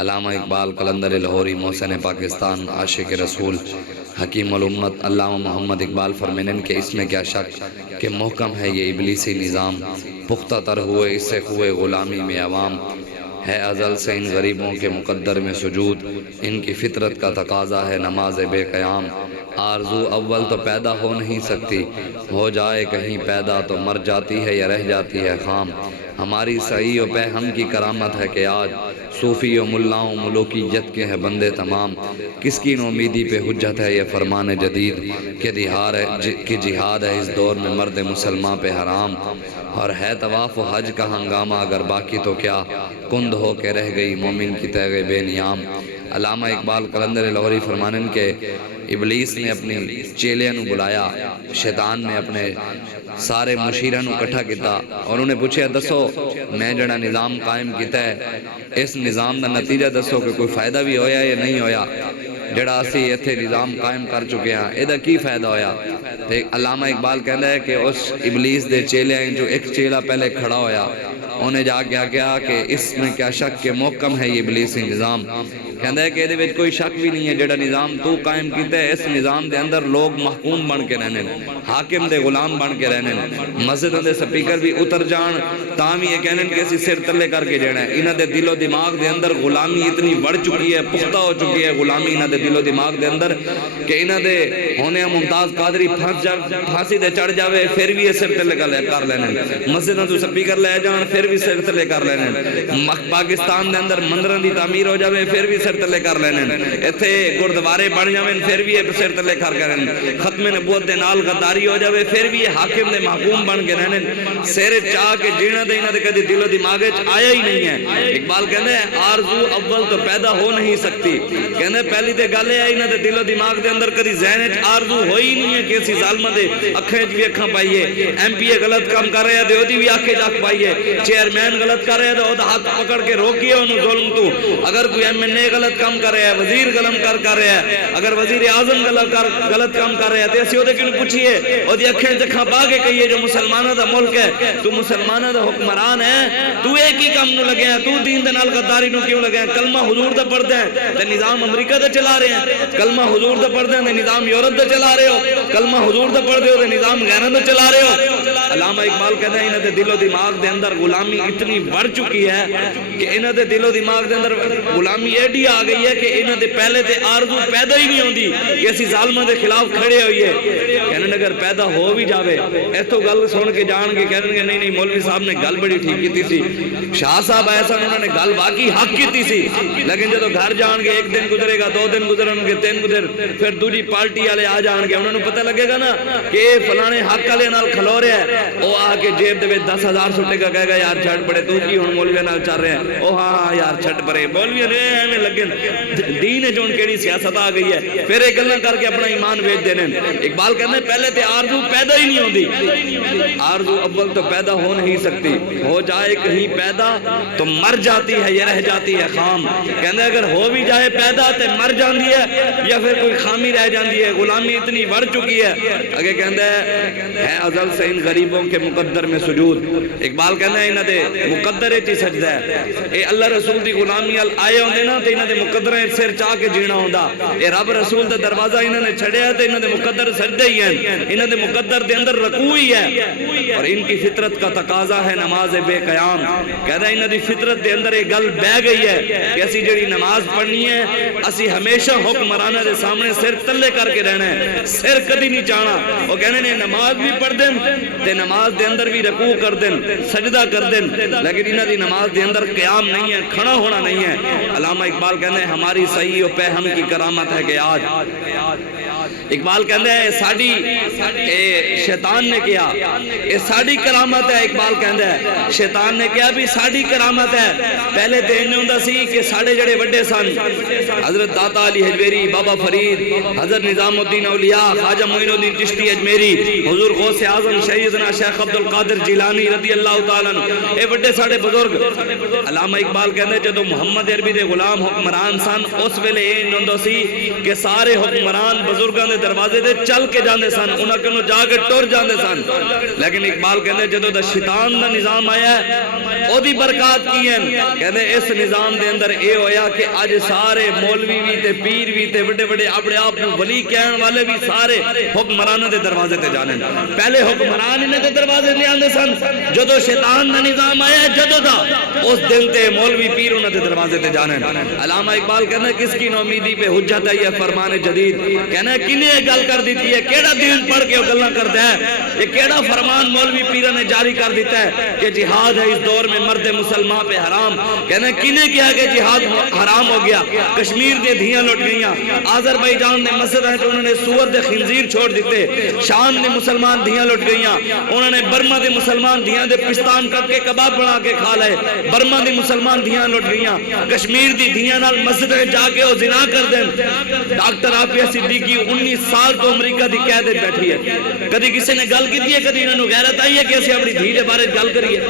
علامہ اقبال قلندر لاہوری محسن پاکستان عاشق رسول حکیم الامت علامہ محمد اقبال فرمینن کہ اس میں کیا شک کہ محکم ہے یہ ابلیسی نظام، پختہ تر ہوئے اس سے ہوئے غلامی میں عوام، ہے ازل سے ان غریبوں کے مقدر میں سجود، ان کی فطرت کا تقاضا ہے نماز بے قیام، آرزو اول تو پیدا ہو نہیں سکتی، ہو جائے کہیں پیدا تو مر جاتی ہے یا رہ جاتی ہے خام، ہماری سعی و پہ ہم کی کرامت ہے کہ آج صوفی و ملاؤں ملوکیت کے ہیں بندے تمام، کس کی نومیدی پہ حجت ہے یہ فرمان جدید کہ جہاد ہے اس دور میں مرد مسلمان پہ حرام، اور ہے طواف و حج کا ہنگامہ اگر باقی تو کیا کند ہو کے رہ گئی مومن کی تیغ بے نیام۔ علامہ اقبال قلندر لاہوری فرمانن کے ابلیس نے اپنی چیلیاں نو بلایا، شیطان نے اپنے سارے مشیرہ نو کٹھا کیتا اور انہیں پوچھے دسو میں جڑا نظام قائم کیتا ہے اس نظام دا نتیجہ دسو کہ کوئی فائدہ بھی ہویا یا نہیں ہویا، جڑا اسی ایتھے نظام قائم کر چکے ہیں ایدہ کی فائدہ ہویا۔ علامہ اقبال کہندہ ہے کہ اس ابلیس دے چیلے ہیں جو ایک چیلہ پہلے کھڑا ہویا، انہیں جا کے آگیا کہ اس میں کیا شک کہ محکم ہے یہ ابلیسی نظام، کہندہ ہے کہ ایدے وچ کوئی شک بھی نہیں ہے، جڑا نظام تو قائم کیتا ہے اس نظام دے اندر لوگ محکوم بن کے رہنے، حاکم دے غلام بن کے رہنے، مسجد دے سپیکر بھی اتر جان تاہم یہ کہنے کہ اسی سر تلے کر کے جانا ہے، انہاں دے دل و دماغ دے اندر غلامی اتنی بڑھ چکی ہے، پختہ ہو چکی ہے غلامی انہاں دے دل و دماغ دے اندر کہ انہاں دے ہونے ممتاز قادری پھانسی دے چڑھ جاوے پھر بھی یہ سر تلے کر لینے، مسجد دے سپیکر لے جان پھر بھی سر تلے کر لینے، پاکستان دے اندر مندران دی تعمیر ہو جاوے پھر بھی سر تلے کر لینے، ایتھے گردوارے بن جاویں پھر بھی یہ سر تلے کر لینے، ختم نبوت دے نال غداری ہو جاوے پھر بھی یہ حاکم دے محکوم بن کے رہنے، سیر چاہ کے جینا دے انہاں دے کدی دل و دماغ آیا ہی نہیں ہے۔ اقبال کہندے ہیں آرزو اول تو پیدا ہو نہیں سکتی، کہندے پہلی تے گل ہے انہاں دے دل و دماغ دے اندر کدی ذہن وچ آرزو ہوئی نہیں ہے کہ اسی ظالماں دے اکھاں وچ بھی اکھاں پائیے، ایم پی اے غلط کام کر رہا ہے تے اودی بھی اکھ وچ اکھ پائیے، چیئرمین غلط کر رہا ہے تے اودا ہاتھ پکڑ کے روکیے اونوں ظلم تو، اگر کوئی ایم این اے غلط کام کر رہا ہے، وزیر غلط کر رہا ہے، اگر وزیر اعظم غلط کام کر رہا ہے تے اسی اودے کینوں پوچھیے اودی اکھاں وچ اکھاں پا کے کہیے جو مسلماناں دا ملک ہے تو مسلماناں دا حکمران ہے تو ایک ہی کام نو لگیا ہے، تو دین دے نال غداری نو کیوں لگیا ہے، کلمہ حضور دا پڑھدا ہے تے نظام امریکہ دا چلا رہے ہیں، کلمہ حضور دا پڑھدا ہے تے نظام یورپ دا چلا رہے ہو، کلمہ حضور دا پڑھدے ہو تے نظام غیراں دا چلا رہے ہو۔ علامہ اقبال کہتا ہے انہاں دے دل و دماغ دے اندر غلامی اتنی بڑھ چکی ہے کہ انہاں دے دل و دماغ دے اندر غلامی ایڈی آ گئی ہے کہ انہاں دے پہلے تے آرزو پیدا ہی نہیں ہوندی کہ اسی ظالماں دے خلاف کھڑے ہوئیے، کہنے اگر پیدا ہو بھی جاوے ایتھوں گل سن کے جان کے کہنے کہ نہیں مولوی صاحب نے گل بڑی ٹھیک کیتی سی، شاہ صاحب ایسا انہوں نے گل واقعی حق کیتی سی، لیکن جدو گھر جان کے ایک دن گزرے گا، دو دن گزرن گے، تین گزر پھر دوجی پارٹی والے آ جان گے، انہوں نے پتہ لگے گا نا کہ فلانے حق والے نال کھلو رہا ہے، وہ آ کے جیب دے وچ 10,000 سٹے گا، کہے گا یار چھٹ پڑے تو کی ہن مولوی نال چل رہے ہیں، او ہاں یار چھٹ پڑے مولوی نے ایویں لگے دین وچ ہن کیڑی سیاست آ گئی ہے، پھر یہ گلاں کر کے اپنا ایمان بیچ دینے۔ اقبال کہتے ہیں پہلے تے آرزو پیدا ہی نہیں ہوندی، آرزو اول تو پیدا ہو نہیں سکتی، ہو جائے کہیں پیدا تو مر جاتی ہے یا رہ جاتی ہے خام، کہتے ہیں اگر ہو بھی جائے پیدا تے مر جاندی ہے یا پھر کوئی خامی رہ جاندی ہے، غلامی اتنی بڑھ چکی ہے، اگے کہتے ہیں ازل سے ان غریبوں کے مقدر میں سجود۔ اقبال کہتے ہیں انہاں دے مقدر وچ سجدہ ہے، اے اللہ رسول دی غلامی ال آئے ہوندے نا تے انہاں دے مقدر سر چاہ کے جینا ہوندا، اے رب رسول دا دروازہ انہاں نے چھڑیا تے انہاں دے مقدر سجدے ہی ہیں، انہاں دے مقدر دے اندر رکوع ہی ہے، اور ان کی فطرت کا تقاضا ہے نماز بے قیام، کہتا ہے انہاں دی فطرت دے اندر ایک گل بہ گئی ہے کہ اسی جڑی نماز پڑھنی ہے اسی ہمیشہ حکمرانہ دے سامنے سر تلے کر کے رہنا ہے، سر کدی نہیں چاہنا، وہ کہنے نے نماز بھی پڑھ دیں تے نماز دے اندر بھی رکوع کر دیں سجدہ کر دیں، لیکن انہاں دی نماز دے اندر قیام نہیں ہے، کھڑا ہونا نہیں ہے۔ علامہ اقبال کہتے ہیں ہماری صحیح و پہ ہم کی کرامت ہے کہ آج اقبال کہتے ہیں ساڑی شیطان نے کیا یہ ساڑی کرامت ہے، اقبال کہتے ہیں شیطان نے کیا بھی ساڑی کرامت ہے، پہلے تے انہیں ہوندہ سی کہ ساڑے جڑے وڈے سن حضرت داتا علی حجویری، بابا فرید، حضرت نظام الدین اولیاء، خواجہ معین الدین چشتی اجمیری، حضور غوث اعظم سیدنا شیخ عبدالقادر جیلانی رضی اللہ تعالیٰ عنہ، اے وڈے ساڑے بزرگ۔ علامہ اقبال کہتے ہیں جدو محمد عربی دے غلام حکمران سن اس ویلے یہ ہوندہ سی کہ سارے حکمران بزرگاں دے دروازے دے چل کے جاندے سن، انہاں کنوں جا کے ٹر جاندے سن، لیکن اقبال کہتے ہیں جدو دا شیطان دا نظام آیا ہے او دی برکات کی ہیں کہنے اس نظام دے اندر اے ہویا کہ آج سارے مولوی بھی تے پیر بھی تے بڑے بڑے اپنے آپ ولی کہن والے بھی سارے حکمرانہ دے دروازے تے جانے پہلے حکمران انہیں دے دروازے لے آندے سن جدو شیطان دا نظام آیا جدو دا اس دن تے مولوی پیر انہیں دے دروازے تے جانے علامہ اقبال کہنا کس کی نومیدی پہ حجت ہے یہ فرمان جدید کہنا کنہیں گل کر دیتی ہے کیڑا دین پڑھ کے گلہ کرتا ہے یہ کیڑا فرمان مولوی پیرہ نے جاری کر دیتا ہے کہ جہاد ہے اس دور میں مرد مسلمان پہ حرام کہنا کنہیں کیا کہ جہاد حرام ہو گیا کشمیر دے دھیاں لوٹ گئیاں آذربائیجان نے مسجد ہیں جو انہوں نے سور دے خنزیر چھوڑ دیتے شام نے مسلمان دھیاں لوٹ گئیاں انہوں نے برما دے مسلمان دھیاں دے پستان کٹ کے کباب بنا کے کھا لے برما دے مسلمان دھیاں لوٹ گئیاں کشمیر دی دھیاں نال مسجد ہیں جا کے وہ زنا کر دیں ڈاکٹر عافیہ صدیقی 19 سال تو امریکہ دی قیادت بیٹھی ہے کدی کسی نے گل کی ہے کدی انہوں نے غیرت آئی ہے کہ اسے اپنی دھی دے بارے گل کریے